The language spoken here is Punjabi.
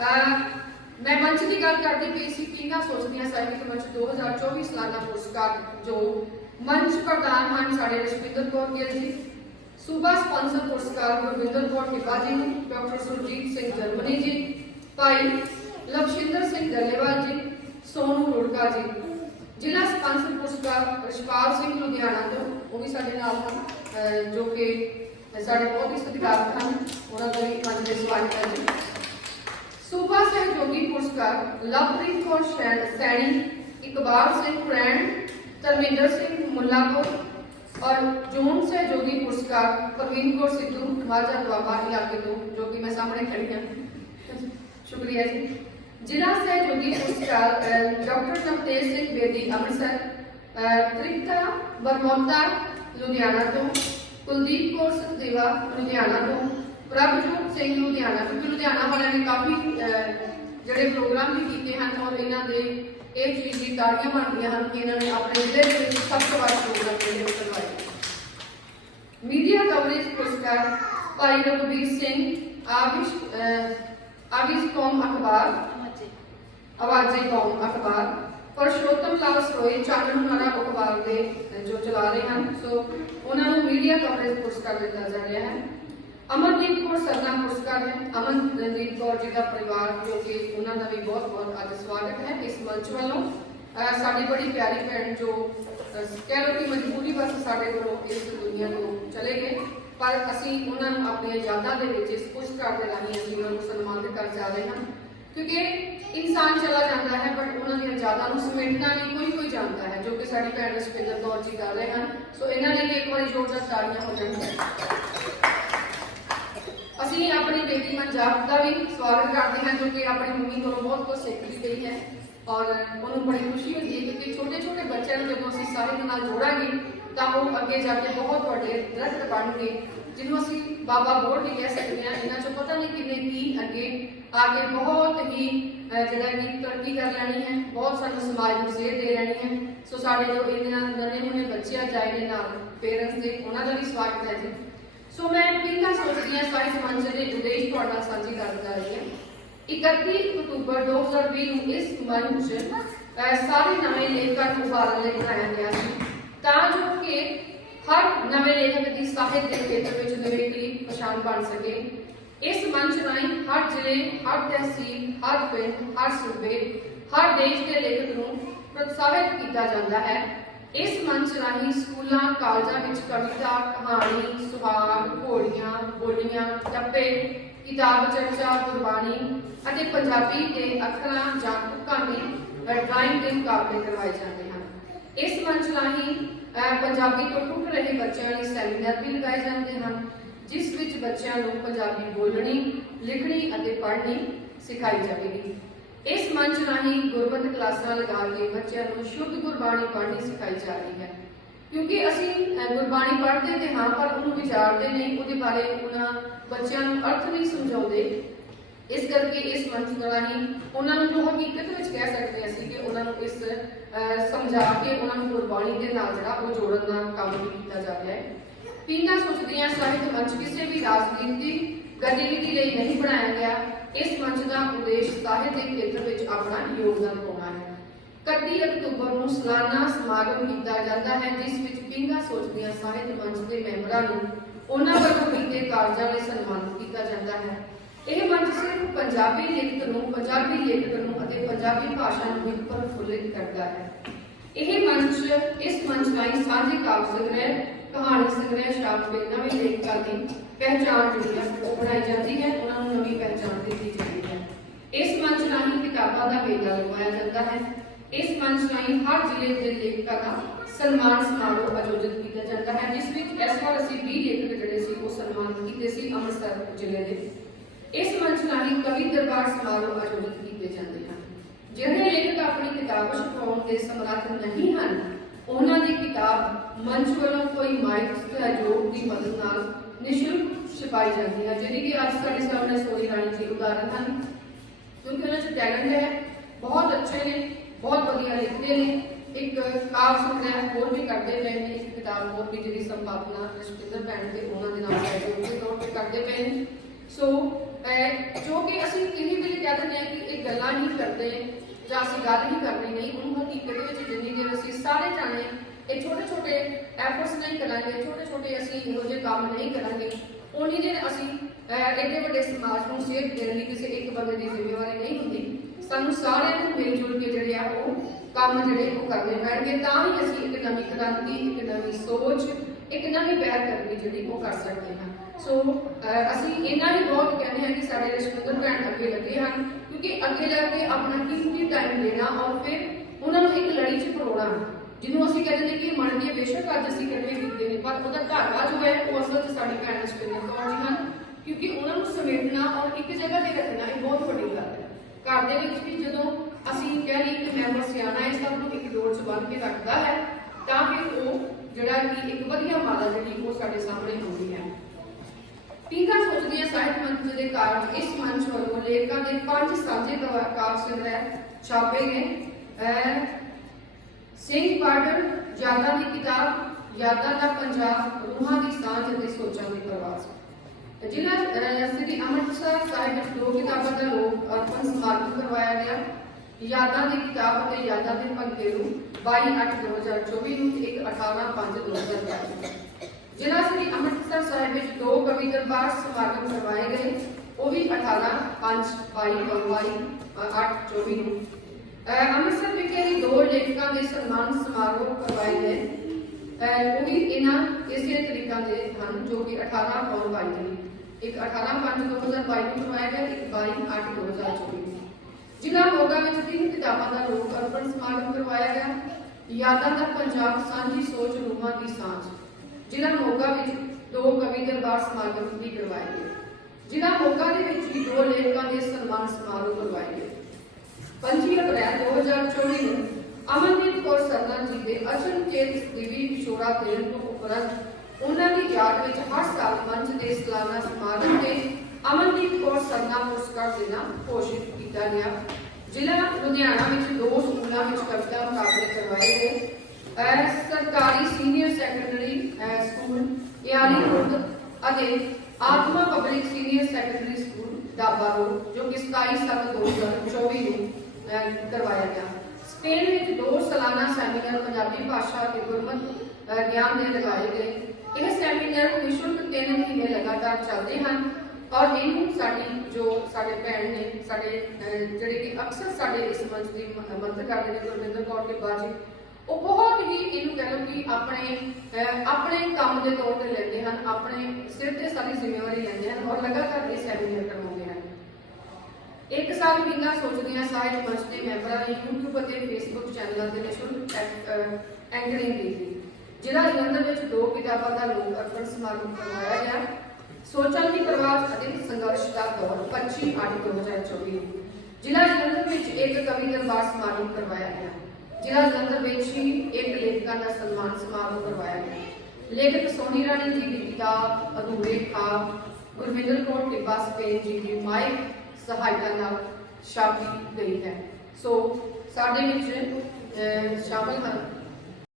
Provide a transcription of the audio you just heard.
ਅਹ ਮੈਂ ਮੰਚ ਦੀ ਗੱਲ ਕਰਦੀ ਪਈ ਸੀ ਪੀਂਗਾ ਸੋਚਦੀਆਂ ਸਾਹਿਤਕ ਮੰਚ 2024 ਸਾਲਾਨਾ ਪੁਰਸਕਾਰ ਜੋ ਮੰਚ ਪ੍ਰਧਾਨ ਹਨ ਸਾਡੇ ਰਸ਼ਪਿੰਦਰ ਕੌਰ ਗਿੱਲ ਜੀ, ਸੂਬਾ ਸਪਾਂਸਰ ਪੁਰਸਕਾਰ ਗੁਰਵਿੰਦਰ ਕੌਰ ਟਿੱਬਾ ਜੀ ਨੂੰ ਡਾਕਟਰ ਸੁਰਜੀਤ ਸਿੰਘ ਜਰਮਨੀ ਜੀ, ਭਾਈ ਲਵਸ਼ਿੰਦਰ ਸਿੰਘ ਡੱਲੇਵਾਲ ਜੀ, ਸੋਨੂ ਰੁੜਕਾ ਜੀ। ਜ਼ਿਲ੍ਹਾ ਸਪਾਂਸਰ ਪੁਰਸਕਾਰ ਰਿਸ਼ਪਾਲ ਸਿੰਘ ਲੁਧਿਆਣਾ ਤੋਂ, ਉਹ ਵੀ ਸਾਡੇ ਨਾਲ ਹਨ, ਅਹ ਜੋ ਕਿ ਸਾਡੇ ਬਹੁਤ ਹੀ ਸਤਿਕਾਰਤ ਹਨ, ਉਹਨਾਂ ਦਾ ਵੀ ਮੰਚ ਦੇ ਸਵਾਗਤ ਹੈ ਜੀ। ਸੂਬਾ ਸਹਿਯੋਗੀ ਪੁਰਸਕਾਰ ਲਵਪ੍ਰੀਤ ਕੌਰ ਸ਼ੈਣ- ਸੈਣੀ ਇਕਬਾਲ ਸਿੰਘ ਕੁਰੈਣ ਧਰਮਿੰਦਰ ਸਿੰਘ ਮੁੱਲਾਪੁਰ ਔਰ ਜੋਨ ਸਹਿਯੋਗੀ ਪੁਰਸਕਾਰ ਪ੍ਰਵੀਨ ਕੌਰ ਸਿੱਧੂ ਮਾਝਾ ਦੁਆਬਾ ਇਲਾਕੇ ਤੋਂ ਜੋ ਕਿ ਮੈਂ ਸਾਹਮਣੇ ਖੜੀ ਹਾਂ। ਸ਼ੁਕਰੀਆ ਜੀ। ਜ਼ਿਲ੍ਹਾ ਸਹਿਯੋਗੀ ਪੁਰਸਕਾਰ ਅਹ, ਡਾਕਟਰ ਨਵਤੇਜ ਸਿੰਘ ਬੇਦੀ ਅੰਮ੍ਰਿਤਸਰ ਅਹ, ਤ੍ਰਿਪਤਾ ਬਰਮੋਤਾ ਲੁਧਿਆਣਾ ਤੋਂ ਕੁਲਦੀਪ ਕੌਰ ਸਖਦੇਵਾ ਲੁਧਿਆਣਾ ਤੋਂ ਪ੍ਰਭਜੋਤ ਸਿੰਘ ਲੁਧਿਆਣਾ ਤੋਂ ਲੁਧਿਆਣਾ ਵਾਲਿਆਂ ਨੇ ਕਾਫੀ ਜਿਹੜੇ ਪ੍ਰੋਗਰਾਮ ਵੀ ਕੀਤੇ ਹਨ ਔਰ ਇਹਨਾਂ ਦੇ ਇਹ ਚੀਜ਼ ਦੀ ਤਾੜੀਆਂ ਬਣਦੀਆਂ ਹਨ ਕਿ ਇਹਨਾਂ ਨੇ ਆਪਣੇ ਜ਼ਿਲ੍ਹੇ ਦੇ ਵਿੱਚ ਸਭ ਤੋਂ ਵੱਧ ਪ੍ਰੋਗਰਾਮ ਜਿਹੜੇ ਕਰਵਾਏ। ਮੀਡੀਆ ਕਵਰੇਜ ਪੁਰਸਕਾਰ ਭਾਈ ਰਘੁਬੀਰ ਸਿੰਘ ਆਵਿਸ਼ ਆਵਿਸ਼ ਕੌਮ ਅਖਬਾਰ ਆਵਾਜ਼ੇ ਕੌਮ ਅਖਬਾਰ ਪਰਸ਼ੋਤਮ ਲਾਲ ਸਰੋਏ ਚਾਨਣਮਾਰਾ ਅਖਬਾਰ ਦੇ ਜੋ ਚਲਾ ਰਹੇ ਹਨ ਸੋ ਉਹਨਾਂ ਨੂੰ ਮੀਡੀਆ ਕਵਰੇਜ ਪੁਰਸਕਾਰ ਦਿੱਤਾ ਜਾ ਰਿਹਾ ਹੈ। ਅਮਨਦੀਪ ਕੌਰ ਸਰਨਾ ਪੁਰਸਕਾਰ ਹੈ। ਅਮਨਦੀਪ ਕੌਰ ਜੀ ਦਾ ਪਰਿਵਾਰ, ਜੋ ਕਿ ਉਹਨਾਂ ਦਾ ਵੀ ਬਹੁਤ ਬਹੁਤ ਅੱਜ ਸਵਾਗਤ ਹੈ ਇਸ ਮੰਚ ਵੱਲੋਂ। ਸਾਡੀ ਬੜੀ ਪਿਆਰੀ ਭੈਣ ਜੋ ਕਹਿ ਲਓ ਕਿ ਮਜਬੂਰੀ ਬਸ ਸਾਡੇ ਕੋਲੋਂ ਇਸ ਦੁਨੀਆ ਤੋਂ ਚਲੇ ਗਏ। ਪਰ ਅਸੀਂ ਉਹਨਾਂ ਨੂੰ ਆਪਣੀਆਂ ਯਾਦਾਂ ਦੇ ਵਿੱਚ ਇਸ ਪੁਰਸਕਾਰ ਦੇ ਰਾਹੀਂ ਅਸੀਂ ਉਹਨਾਂ ਨੂੰ ਸਨਮਾਨਿਤ ਕਰ ਜਾ ਰਹੇ ਹਾਂ। ਕਿਉਂਕਿ ਇਨਸਾਨ ਚਲਾ ਜਾਂਦਾ ਹੈ ਬਟ ਉਹਨਾਂ ਦੀਆਂ ਯਾਦਾਂ ਨੂੰ ਸਮੇਟਣਾ ਨਹੀਂ, ਕੋਈ ਕੋਈ ਜਾਣਦਾ ਹੈ, ਜੋ ਕਿ ਸਾਡੀ ਭੈਣ ਰਸਪਿੰਦਰ ਕੌਰ ਜੀ ਕਰ ਰਹੇ ਹਨ। ਸੋ ਇਹਨਾਂ ਲਈ ਇੱਕ ਵਾਰੀ ਜ਼ੋਰਦਾਰ ਤਾੜੀਆਂ ਹੋ ਜਾਣਗੀਆਂ ਅਸੀਂ ਆਪਣੀ ਬੇਟੀ ਮਨਜਾਬ ਦਾ ਵੀ ਸਵਾਗਤ ਕਰਦੇ ਹਾਂ, ਜੋ ਕਿ ਆਪਣੀ ਮੰਮੀ ਕੋਲੋਂ ਬਹੁਤ ਕੁਝ ਸਿੱਖਦੀ ਪਈ ਹੈ ਔਰ ਉਹਨੂੰ ਬੜੀ ਖੁਸ਼ੀ ਹੁੰਦੀ ਹੈ ਕਿ ਛੋਟੇ ਛੋਟੇ ਬੱਚਿਆਂ ਨੂੰ ਜਦੋਂ ਅਸੀਂ ਸਾਹਿਤ ਨਾਲ ਜੋੜਾਂਗੇ, ਤਾਂ ਉਹ ਅੱਗੇ ਜਾ ਕੇ ਬਹੁਤ ਵੱਡੇ ਦਰਖਤ ਬਣਨਗੇ, ਜਿਹਨੂੰ ਅਸੀਂ ਬਾਬਾ ਬੋੜ ਵੀ ਕਹਿ ਸਕਦੇ ਹਾਂ। ਇਹਨਾਂ ਚੋਂ ਪਤਾ ਨਹੀਂ ਕਿੰਨੇ ਕੀ ਅੱਗੇ ਆ ਕੇ ਬਹੁਤ ਹੀ ਜਿਹੜਾ ਕਿ ਤਰੱਕੀ ਕਰ ਲੈਣੀ ਹੈ, ਬਹੁਤ ਸਾਨੂੰ ਸਮਾਜ ਨੂੰ ਸੇਧ ਦੇ ਲੈਣੀ ਹੈ। ਸੋ ਸਾਡੇ ਜੋ ਇਹਨਾਂ ਨਵੇਂ ਨਵੇਂ ਬੱਚੇ ਆ ਜਾਏ ਨੇ ਨਾਲ ਪੇਰੈਂਟਸ ਦੇ, ਉਹਨਾਂ ਦਾ ਵੀ ਸਵਾਗਤ ਹੈ ਜੀ। ਸੋ ਮੈਂ ਪਿੰਗਾ ਸੋਚਦੀ ਹਾਂ ਸਾਹਿਤ ਮੰਚ ਦੇ ਉਦੇਸ਼ ਤੁਹਾਡੇ ਨਾਲ ਸਾਂਝੀ ਕਰਨ ਜਾ ਰਹੀ ਹਾਂ 31 ਅਕਤੂਬਰ 2020 ਨੂੰ ਇਸ ਮੰਚ ਸਾਰੇ ਨਵੇਂ ਲੇਖਕਾਂ ਨੂੰ ਲਈ ਬਣਾਇਆ ਗਿਆ ਸੀ। ਤਾਂ ਜੋ ਕਿ ਹਰ ਨਵੇਂ ਲੇਖਕ ਦੀ ਸਾਹਿਤ ਦੇ ਖੇਤਰ ਵਿੱਚ ਨਿਵੇਕਲੀ ਪਛਾਣ ਬਣ ਸਕੇ। ਇਸ ਮੰਚ ਰਾਹੀਂ ਹਰ ਜ਼ਿਲ੍ਹੇ, ਹਰ ਤਹਿਸੀਲ, ਹਰ ਪਿੰਡ, ਹਰ ਸੂਬੇ, ਹਰ ਦੇਸ਼ ਦੇ ਲੇਖਕ ਨੂੰ ਪ੍ਰੋਤਸਾਹਿਤ ਕੀਤਾ ਜਾਂਦਾ ਹੈ। ਇਸ ਮੰਚ ਰਾਹੀਂ ਸਕੂਲਾਂ, ਕਾਲਜਾਂ ਵਿੱਚ ਕਵਿਤਾ, ਕਹਾਣੀ, ਸੁਹਾਗ, ਘੋੜੀਆਂ, ਬੋਲੀਆਂ, ਟੱਪੇ, ਕਿਤਾਬ ਚਰਚਾ, ਗੁਰਬਾਣੀ ਅਤੇ ਪੰਜਾਬੀ ਦੇ ਅੱਖਰਾਂ ਜਾਂ ਤੁਕਾਂ ਦੇ ਡਰਾਇੰਗ ਦੇ ਮੁਕਾਬਲੇ ਕਰਵਾਏ ਜਾਂਦੇ ਹਨ। ਇਸ ਮੰਚ ਰਾਹੀਂ ਪੰਜਾਬੀ ਤੋਂ ਟੁੱਟ ਰਹੇ ਬੱਚਿਆਂ ਲਈ ਸੈਮੀਨਾਰ ਵੀ ਲਗਾਏ ਜਾਂਦੇ ਹਨ, ਜਿਸ ਵਿੱਚ ਬੱਚਿਆਂ ਨੂੰ ਪੰਜਾਬੀ ਬੋਲਣੀ, ਲਿਖਣੀ ਅਤੇ ਪੜ੍ਹਨੀ ਸਿਖਾਈ ਜਾਵੇਗੀ। ਇਸ ਮੰਚ ਰਾਹੀਂ ਗੁਰਮਤਿ ਕਲਾਸਾਂ ਲਗਾ ਕੇ ਬੱਚਿਆਂ ਨੂੰ ਸ਼ੁੱਧ ਗੁਰਬਾਣੀ ਪੜ੍ਹਨੀ ਸਿਖਾਈ ਜਾ ਰਹੀ ਹੈ। ਕਿਉਂਕਿ ਅਸੀਂ ਗੁਰਬਾਣੀ ਪੜ੍ਹਦੇ ਤੇ ਹਾਂ, ਪਰ ਉਹਨੂੰ ਵਿਚਾਰਦੇ ਨਹੀਂ, ਉਹਦੇ ਬਾਰੇ ਉਹਨਾਂ ਬੱਚਿਆਂ ਨੂੰ ਅਰਥ ਨਹੀਂ ਸਮਝਾਉਂਦੇ। ਇਸ ਕਰਕੇ ਇਸ ਮੰਚ ਰਾਹੀਂ ਉਹਨਾਂ ਨੂੰ ਜੋ ਹਕੀਕਤ ਵਿੱਚ ਕਹਿ ਸਕਦੇ ਅਸੀਂ ਕਿ ਉਹਨਾਂ ਨੂੰ ਇਸ ਸਮਝਾ ਕੇ ਉਹਨਾਂ ਨੂੰ ਗੁਰਬਾਣੀ ਦੇ ਨਾਲ ਜਿਹੜਾ ਉਹ ਜੋੜਨ ਦਾ ਕੰਮ ਵੀ ਕੀਤਾ ਜਾ ਰਿਹਾ ਹੈ। ਪੀਂਗਾ ਸੋਚਦੀਆਂ ਸਾਹਿਤ ਮੰਚ ਕਿਸੇ ਵੀ ਰਾਜਨੀਤੀ ਗਤੀਵਿਧੀ ਲਈ ਨਹੀਂ ਬਣਾਇਆ ਗਿਆ। ਇਸ ਮੰਚ ਦਾ ਉਦੇਸ਼ ਸਾਹਿਤ ਦੇ ਖੇਤਰ ਵਿੱਚ ਆਪਣਾ ਯੋਗਦਾਨ ਪਾਉਣਾ ਹੈ। 31 ਅਕਤੂਬਰ ਨੂੰ ਸਾਲਾਨਾ ਸਮਾਗਮ ਕੀਤਾ ਜਾਂਦਾ ਹੈ, ਜਿਸ ਵਿੱਚ ਪੀਂਗਾ ਸੋਚਦੀਆਂ ਸਾਹਿਤ ਮੰਚ ਦੇ ਮੈਂਬਰਾਂ ਨੂੰ ਉਹਨਾਂ ਵੱਲੋਂ ਕੀਤੇ ਕਾਰਜਾਂ ਲਈ ਸਨਮਾਨਿਤ ਕੀਤਾ ਜਾਂਦਾ ਹੈ। ਇਹ ਮੰਚ ਸਿਰਫ ਪੰਜਾਬੀ ਲਿਖਤ ਨੂੰ, ਪੰਜਾਬੀ ਲੇਖਕ ਨੂੰ ਅਤੇ ਪੰਜਾਬੀ ਭਾਸ਼ਾ ਨੂੰ ਵੀ ਪ੍ਰਫੁੱਲਿਤ ਕਰਦਾ ਹੈ। ਇਹ ਮੰਚ, ਇਸ ਮੰਚ ਰਾਹੀਂ ਸਾਂਝੇ ਕਾਵਿ ਸੰਗ੍ਰਹਿ, ਕਹਾਣੀ ਸੰਗ੍ਰਹਿ ਸ਼ਬਦ ਨਵੇਂ ਲੇਖਕਾਂ ਦੀ ਪਹਿਚਾਣ ਜਿਹੜੀ ਹੈ, ਉਹ ਬਣਾਈ ਜਾਂਦੀ ਹੈ। ਉਹਨਾਂ ਨੂੰ ਨਵੀਂ ਪਹਿਚਾਣ ਦਿੱਤੀ ਜਾਂਦੀ ਹੈ। ਇਸ ਮੰਚ ਰਾਹੀਂ ਕਿਤਾਬਾਂ ਦਾ ਮੇਲਾ ਲਗਾਇਆ ਜਾਂਦਾ ਹੈ। ਇਸ ਮੰਚ ਰਾਹੀਂ ਹਰ ਜ਼ਿਲ੍ਹੇ ਦੇ ਲੇਖਕਾਂ ਦਾ ਸਨਮਾਨ ਸਮਾਰੋਹ ਆਯੋਜਿਤ ਕੀਤਾ ਜਾਂਦਾ ਹੈ, ਜਿਸ ਵਿੱਚ ਇਸ ਵਾਰ ਅਸੀਂ 20 ਲੇਖਕ ਜਿਹੜੇ ਸੀ ਉਹ ਸਨਮਾਨਿਤ ਕੀਤੇ ਸੀ ਅੰਮ੍ਰਿਤਸਰ ਜ਼ਿਲ੍ਹੇ ਦੇ। ਇਸ ਮੰਚ ਰਾਹੀਂ ਕਵੀ ਦਰਬਾਰ ਸਮਾਰੋਹ ਆਯੋਜਿਤ ਕੀਤੇ ਜਾਂਦੇ ਹਨ। ਜਿਹੜੇ ਲੇਖਕ ਆਪਣੀ ਕਿਤਾਬ ਛਪਾਉਣ ਦੇ ਸਮਰੱਥ ਨਹੀਂ ਹਨ, ਉਹਨਾਂ ਦੀ ਕਿਤਾਬ ਮੰਚ ਵੱਲੋਂ ਕੋਈ ਮਾਇਕ ਸਹਿਯੋਗ ਦੀ ਮਦਦ ਨਾਲ ਨਿਸ਼ੁਲਕ ਛਪਾਈ ਜਾਂਦੀ ਹੈ, ਜਿਹੜੀ ਕਿ ਅੱਜ ਸਾਡੇ ਸਾਹਮਣੇ ਸੋਰੀ ਰਾਣੀ ਜੀ ਉਦਾਹਰਨ ਹਨ। ਕਿਉਂਕਿ ਉਹਨਾਂ 'ਚ ਟੈਲੈਂਟ ਹੈ ਬਹੁਤ ਅੱਛੇ ਨੇ ਬਹੁਤ ਵਧੀਆ ਲਿਖਦੇ ਨੇ ਇੱਕ ਕਾਵ ਸੰਗ੍ਰਹਿ ਹੋਰ ਵੀ ਕਰਦੇ ਪਏ ਨੇ ਇੱਕ ਕਿਤਾਬ ਹੋਰ ਵੀ ਜਿਹਦੀ ਸੰਪਾਦਨਾ ਰਸ਼ਪਿੰਦਰ ਭੈਣ ਤੇ ਉਹਨਾਂ ਦੇ ਨਾਲ ਸਹਿਯੋਗ ਦੇ ਤੌਰ ਤੇ ਕਰਦੇ ਪਏ ਨੇ ਸੋ ਅਹ, ਜੋ ਕਿ ਅਸੀਂ ਕਿਸੇ ਵੀ ਕਹਿ ਦਿੰਦੇ ਹਾਂ ਕਿ ਇਹ ਗੱਲਾਂ ਹੀ ਕਰਦੇ ਜਾਂ ਅਸੀਂ ਗੱਲ ਹੀ ਕਰਨੀ ਨਹੀਂ ਉਹਨੂੰ ਹਕੀਕਤ ਦੇ ਵਿੱਚ ਜਿੰਨੀ ਦੇਰ ਅਸੀਂ ਸਾਰੇ ਜਾਣੇ ਇਹ ਛੋਟੇ ਛੋਟੇ ਐਫਰਟਸ ਨਹੀਂ ਕਰਾਂਗੇ ਛੋਟੇ ਛੋਟੇ ਅਸੀਂ ਇਹੋ ਜਿਹੇ ਕੰਮ ਨਹੀਂ ਕਰਾਂਗੇ ਉਨੀ ਦੇਰ ਅਸੀਂ ਅਹ, ਵੱਡੇ ਸਮਾਜ ਨੂੰ ਸੇਧ ਦੇਣ ਲਈ ਕਿਸੇ ਇੱਕ ਬੰਦੇ ਦੀ ਜ਼ਿੰਮੇਵਾਰੀ ਨਹੀਂ ਹੁੰਦੀ। ਸਾਨੂੰ ਸਾਰਿਆਂ ਨੂੰ ਮਿਲ ਜੁਲ ਕੇ ਜਿਹੜੇ ਆ ਉਹ ਕੰਮ ਜਿਹੜੇ ਉਹ ਕਰਨੇ ਪੈਣਗੇ। ਤਾਂ ਹੀ ਅਸੀਂ ਇੱਕ ਨਵੀਂ ਕ੍ਰਾਂਤੀ ਇੱਕ ਨਵੀਂ ਸੋਚ ਇੱਕ ਨਵੀਂ ਪਹਿਲ ਕਰਨੀ ਜਿਹੜੀ ਉਹ ਕਰ ਸਕਦੇ ਹਾਂ। ਸੋ ਅਸੀਂ ਇਹਨਾਂ ਹੀ ਬਹੁਤ ਕਹਿੰਦੇ ਹਾਂ ਕਿ ਸਾਡੇ ਰਿਸ਼ਤੇਦਾਰ ਭੈਣ ਅੱਗੇ ਲੱਗੇ ਹਨ ਕਿਉਂਕਿ ਅੱਗੇ ਜਾ ਕੇ ਆਪਣਾ ਕੀਮਤੀ ਟਾਈਮ ਦੇਣਾ ਔਰ ਫਿਰ ਉਹਨਾਂ ਨੂੰ ਇੱਕ ਲੜੀ 'ਚ ਪਰੋਣਾ ਜਿਹਨੂੰ ਅਸੀਂ ਕਹਿੰਦੇ ਨੇ ਕਿ ਮਨ ਦੀ ਬੇਸ਼ੱਕ ਅੱਜ ਅਸੀਂ ਕਦੇ ਕੀਤੇ ਨੇ ਪਰ ਉਹਦਾ ਧਾਗਾ ਜੋ ਹੈ ਉਹ ਅਸਲ 'ਚ ਸਾਡੀ ਭੈਣ ਰਿਸ਼ਤੇਦਾਰ ਕੌਰ ਜੀ ਹਨ। ਕਿਉਂਕਿ ਉਹਨਾਂ ਨੂੰ ਸਮੇਟਣਾ ਔਰ ਇੱਕ ਜਗ੍ਹਾ ਤੇ ਰੱਖਣਾ ਇਹ ਬਹੁਤ ਵੱਡੀ ਗੱਲ ਹੈ। ਘਰ ਦੇ ਵਿੱਚ ਵੀ ਜਦੋਂ ਅਸੀਂ ਕਹਿ ਲਈਏ ਕਿ ਮੈਂਬਰ ਸਿਆਣਾ ਹੈ ਸਭ ਨੂੰ ਇੱਕ ਜੋੜ 'ਚ ਬੰਨ੍ਹ ਕੇ ਰੱਖਦਾ ਹੈ, ਤਾਂ ਫਿਰ ਉਹ ਜਿਹੜਾ ਕਿ ਇੱਕ ਵਧੀਆ ਮਾਦਾ ਜਿਹੜੀ ਉਹ ਸਾਡੇ ਸਾਹਮਣੇ ਆਉਂਦੀ ਹੈ। ਟੀਕਾ ਸੋਚਦੀਆਂ ਸਾਹਿਤ ਮੰਚ ਦੇ ਕਾਰਜ ਇਸ ਮੰਚ ਵੱਲੋਂ ਲੇਖਕਾਂ ਦੇ ਪੰਜ ਸਾਂਝੇ ਕਵਾ- ਕਾਵਿ ਸੰਗ੍ਰਹਿ ਛਾਪੇ ਗਏ। ਸਿੰਘ ਬਾਰਡਰ ਯਾਦਾਂ ਦੀ ਕਿਤਾਬ, ਯਾਦਾਂ ਦਾ ਪੰਜਾਬ, ਰੂਹਾਂ ਦੀ ਸਾਂਝ ਅਤੇ ਸੋਚਾਂ ਦੀ ਪ੍ਰਵਾਸ। ਜ਼ਿਲ੍ਹਾ ਅਹ, ਸ੍ਰੀ ਅੰਮ੍ਰਿਤਸਰ ਸਾਹਿਬ ਵਿੱਚ ਦੋ ਕਿਤਾਬਾਂ ਦਾ ਲੋਕ ਅਰਪਣ ਸਮਾਗਮ ਕਰਵਾਇਆ ਗਿਆ ਯਾਦਾਂ ਦੀ ਕਿਤਾਬ ਅਤੇ ਯਾਦਾਂ ਦੇ ਪੰਕੇ ਨੂੰ 22/8/2024 ਨੂੰ ਤੇ ਇੱਕ 18/5/2024 ਜ਼ਿਲ੍ਹਾ ਸ੍ਰੀ ਅੰਮ੍ਰਿਤਸਰ ਸਾਹਿਬ ਵਿੱਚ ਦੋ ਕਵੀ ਦਰਬਾਰ ਸਮਾਗਮ ਕਰਵਾਏ ਗਏ ਉਹ ਵੀ 18 5 22 8 24 ਨੂੰ ਅਹ ਅੰਮ੍ਰਿਤਸਰ ਵਿਖੇ ਵੀ ਦੋ ਲੇਖਕਾਂ ਦੇ ਸਨਮਾਨ ਸਮਾਰੋਹ ਕਰਵਾਏ ਗਏ ਅਹ ਉਹ ਵੀ ਇਹਨਾਂ ਇਸੇ ਤਰੀਕਾਂ ਦੇ ਹਨ ਜੋ ਕਿ 18 ਔਰ 22 ਨੂੰ ਇੱਕ 18 5 2022 ਨੂੰ ਕਰਵਾਇਆ ਗਿਆ ਇੱਕ 22 8 2024 ਨੂੰ ਜ਼ਿਲ੍ਹਾ ਮੋਗਾ ਵਿੱਚ ਤਿੰਨ ਕਿਤਾਬਾਂ ਦਾ ਲੋਕ ਅਰਪਣ ਸਮਾਗਮ ਕਰਵਾਇਆ ਗਿਆ ਯਾਦਾਂ ਦਾ ਪੰਜਾਬ ਸਾਂਝੀ ਸੋਚ ਰੂਹਾਂ ਦੀ ਸਾਂਝ ਜ਼ਿਲ੍ਹਾ ਮੋਗਾ ਵਿੱਚ ਦੋ ਕਵੀ ਦਰਬਾਰ ਸਮਾਗਮ ਵੀ ਕਰਵਾਏ ਗਏ ਜ਼ਿਲ੍ਹਾ ਮੋਗਾ ਦੇ ਵਿੱਚ ਵੀ ਦੋ ਲੇਖਕਾਂ ਦੇ ਸਨਮਾਨ ਸਮਾਰੋਹ ਕਰਵਾਏ ਗਏ 25 ਅਪ੍ਰੈਲ 2024 ਨੂੰ ਅਮਨਦੀਪ ਕੌਰ ਸਰਨਾ ਜੀ ਦੇ ਅਚਨਚੇਤ ਦਿਵੀ ਵਿਛੋੜਾ ਦੇਣ ਤੋਂ ਉਪਰੰਤ ਉਹਨਾਂ ਦੀ ਯਾਦ ਵਿੱਚ ਹਰ ਸਾਲ ਮੰਚ ਦੇ ਸਾਲਾਨਾ ਸਮਾਗਮ ਤੇ ਅਮਨਦੀਪ ਕੌਰ ਸਰਨਾ ਪੁਰਸਕਾਰ ਦੇਣਾ ਘੋਸ਼ਿਤ ਕੀਤਾ ਗਿਆ। ਜ਼ਿਲ੍ਹਾ ਲੁਧਿਆਣਾ ਵਿੱਚ ਦੋ ਸਕੂਲਾਂ ਵਿੱਚ ਕਵਿਤਾ ਮੁਕਾਬਲੇ ਕਰਵਾਏ ਗਏ। ਸਰਕਾਰੀ senior secondary school Yali Khurd ਅਤੇ Atma public senior secondary school, Daba road, ਜੋ ਕਿ 27 ਸੱਤ 2024 ਨੂੰ ਕਰਵਾਇਆ ਗਿਆ। ਸਪੇਨ ਵਿੱਚ ਦੋ ਸਾਲਾਨਾ ਸੈਮੀਨਾਰ ਪੰਜਾਬੀ ਭਾਸ਼ਾ ਅਤੇ ਗੁਰਮਤ ਗਿਆਨ ਦੇ ਲਗਾਏ ਗਏ। ਇਹ ਸੈਮੀਨਾਰ ਨਿਸ਼ੁਲਕ ਤਿੰਨ ਮਹੀਨੇ ਲਗਾਤਾਰ ਚੱਲਦੇ ਹਨ। ਔਰ ਇਹਨੂੰ ਸਾਡੀ ਜੋ ਸਾਡੇ ਭੈਣ ਨੇ, ਸਾਡੇ ਜਿਹੜੇ ਕਿ ਅਕਸਰ ਸਾਡੇ ਇਸ ਮੰਚ ਦੀ ਮ- ਕਰਦੇ ਨੇ, ਗੁਰਵਿੰਦਰ ਕੌਰ ਦੇ ਬਾਜੀ ਉਹ ਬਹੁਤ ਹੀ ਇਹਨੂੰ ਕਹਿ ਕਿ ਆਪਣੇ ਆਪਣੇ ਕੰਮ ਦੇ ਤੌਰ ਤੇ ਲੈਂਦੇ ਹਨ, ਆਪਣੇ ਸਿਰ ਤੇ ਸਾਰੀ ਜ਼ਿੰਮੇਵਾਰੀ ਲੈਂਦੇ ਹਨ ਔਰ ਲਗਾਤਾਰ ਇਹ ਸੈਮੀਨਾਰ ਕਰਵਾਉਂਦੇ ਹਨ। ਇੱਕ ਸਾਲ ਪੀਂਘਾਂ ਸੋਚਦੀਆਂ ਸਾਹਿਤ ਮੰਚ ਦੇ ਮੈਂਬਰਾਂ ਨੇ YouTube ਅਤੇ Facebook ਚੈਨਲਾਂ ਤੇ ਨਿਸ਼ੁਲਕ ਐਂਕਰਿੰਗ ਕੀਤੀ। ਜ਼ਿਲ੍ਹਾ ਜਲੰਧਰ ਵਿੱਚ ਦੋ ਕਿਤਾਬਾਂ ਦਾ ਲੋਕ ਅਰਪਣ ਸਮਾਗਮ ਕਰਵਾਇਆ ਗਿਆ। ਸੋਚਣ ਦੀ ਪ੍ਰਵਾਸ ਅਤੇ ਸੰਘਰਸ਼ ਦਾ ਦੌਰ 25 ਅੱਠ 2024 ਜ਼ਿਲ੍ਹਾ ਜਲੰਧਰ ਵਿੱਚ ਇੱਕ ਕਵੀ ਦਰਬਾਰ ਸਮਾਗਮ ਕਰਵਾਇਆ ਗਿਆ। ਜ਼ਿਲ੍ਹਾ ਜਲੰਧਰ ਵਿੱਚ ਹੀ ਇੱਕ ਲੇਖਕਾਂ ਦਾ ਸਨਮਾਨ ਸਮਾਗਮ ਕਰਵਾਇਆ ਗਿਆ। ਲੇਖਕ ਸੋਨੀ ਰਾਣੀ ਜੀ ਦੀ ਕਿਤਾਬ ਅਧੂਰੇ ਖਾਬ ਗੁਰਵਿੰਦਰ ਕੌਰ ਟਿੱਬਾ ਸਪੇਨ ਜੀ ਦੀ ਮਾਇਕ ਸਹਾਇਤਾ ਨਾਲ ਛਾਪੀ ਗਈ ਹੈ। ਸੋ ਸਾਡੇ ਵਿੱਚ ਅਹ, ਸ਼ਾਮਲ ਹਨ।